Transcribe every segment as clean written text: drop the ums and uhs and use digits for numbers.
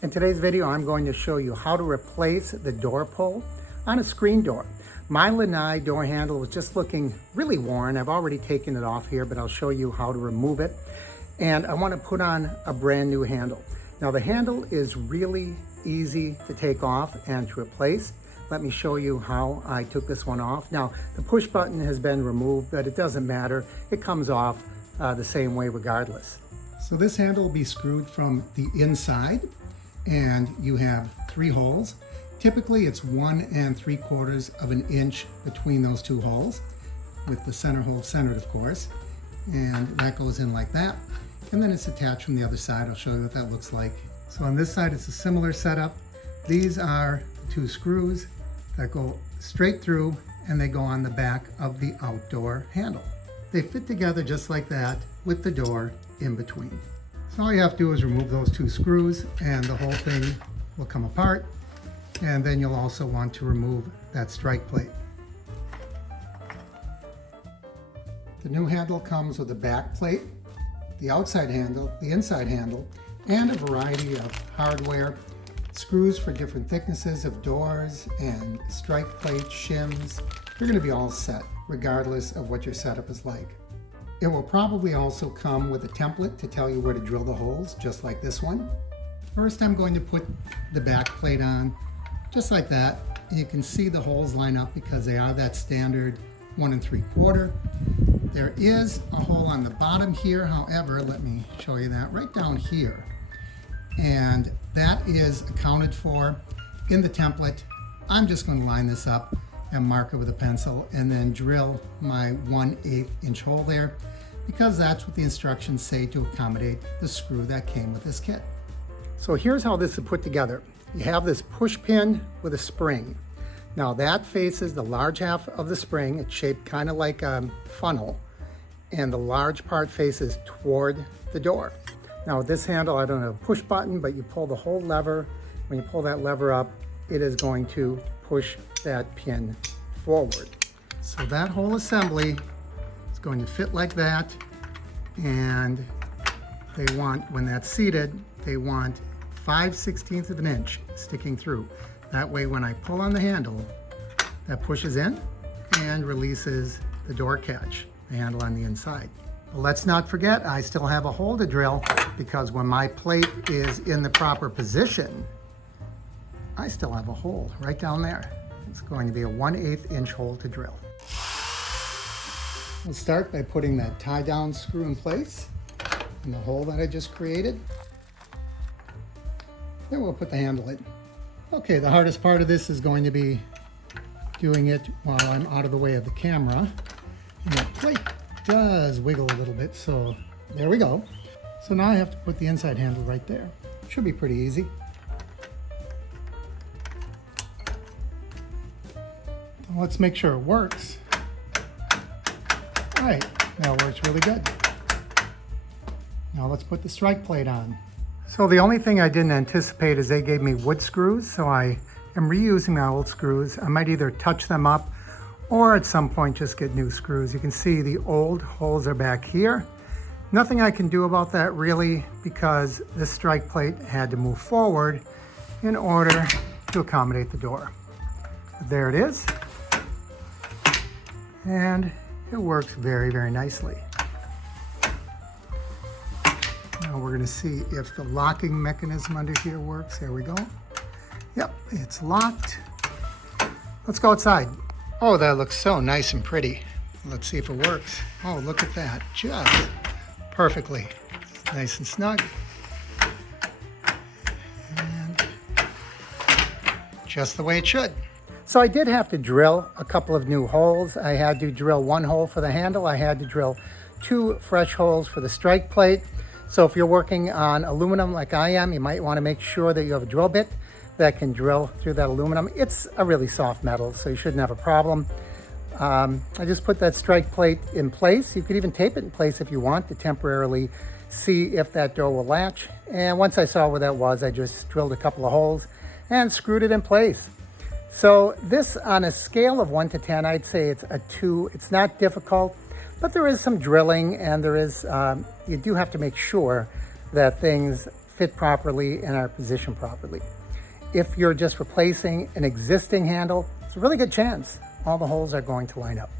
In today's video, I'm going to show you how to replace the door pull on a screen door. My lanai door handle was just looking really worn. I've already taken it off here, but I'll show you how to remove it. And I want to put on a brand new handle. Now the handle is really easy to take off and to replace. Let me show you how I took this one off. Now the push button has been removed, but it doesn't matter. It comes off the same way regardless. So this handle will be screwed from the inside, and you have 3 holes. Typically it's 1 3/4 of an inch between those 2 holes, with the center hole centered, of course. And that goes in like that. And then it's attached from the other side. I'll show you what that looks like. So on this side, it's a similar setup. These are 2 screws that go straight through, and they go on the back of the outdoor handle. They fit together just like that with the door in between. So all you have to do is remove those 2 screws and the whole thing will come apart. And then you'll also want to remove that strike plate. The new handle comes with a back plate, the outside handle, the inside handle, and a variety of hardware, screws for different thicknesses of doors, and strike plates, shims. You're going to be all set regardless of what your setup is like. It will probably also come with a template to tell you where to drill the holes, just like this one. First, I'm going to put the back plate on, just like that. You can see the holes line up because they are that standard 1 3/4. There is a hole on the bottom here, however, let me show you that right down here. And that is accounted for in the template. I'm just going to line this up and mark it with a pencil and then drill my 1/8 inch hole there, because that's what the instructions say to accommodate the screw that came with this kit. So here's how this is put together. You have this push pin with a spring. Now that faces the large half of the spring. It's shaped kind of like a funnel, and the large part faces toward the door. Now with this handle, I don't have a push button, but you pull the whole lever. When you pull that lever up, it is going to push that pin forward. So that whole assembly is going to fit like that, and they want, when that's seated, they want 5/16 of an inch sticking through. That way when I pull on the handle, that pushes in and releases the door catch, the handle on the inside. But let's not forget, I still have a hole to drill, because when my plate is in the proper position, I still have a hole right down there. It's going to be a 1/8 inch hole to drill. We'll start by putting that tie down screw in place in the hole that I just created. Then we'll put the handle in. Okay, the hardest part of this is going to be doing it while I'm out of the way of the camera. And the plate does wiggle a little bit, so there we go. So now I have to put the inside handle right there. Should be pretty easy. Let's make sure it works. All right, now it works really good. Now let's put the strike plate on. So the only thing I didn't anticipate is they gave me wood screws, so I am reusing my old screws. I might either touch them up or at some point just get new screws. You can see the old holes are back here. Nothing I can do about that really, because this strike plate had to move forward in order to accommodate the door. There it is. And it works very, very nicely. Now we're going to see if the locking mechanism under here works. There we go. Yep, it's locked. Let's go outside. Oh, that looks so nice and pretty. Let's see if it works. Oh, look at that. Just perfectly. Nice and snug. And just the way it should. So I did have to drill a couple of new holes. I had to drill 1 hole for the handle. I had to drill 2 fresh holes for the strike plate. So if you're working on aluminum like I am, you might want to make sure that you have a drill bit that can drill through that aluminum. It's a really soft metal, so you shouldn't have a problem. I just put that strike plate in place. You could even tape it in place if you want to temporarily see if that door will latch. And once I saw where that was, I just drilled a couple of holes and screwed it in place. So this, on a scale of 1 to 10, I'd say it's a 2. It's not difficult, but there is some drilling, and there is, you do have to make sure that things fit properly and are positioned properly. If you're just replacing an existing handle, it's a really good chance all the holes are going to line up.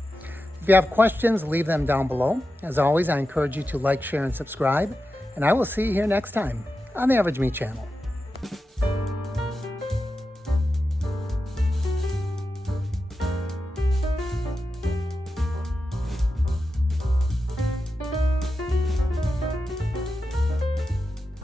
If you have questions, leave them down below. As always, I encourage you to like, share, and subscribe, and I will see you here next time on the Average Me channel.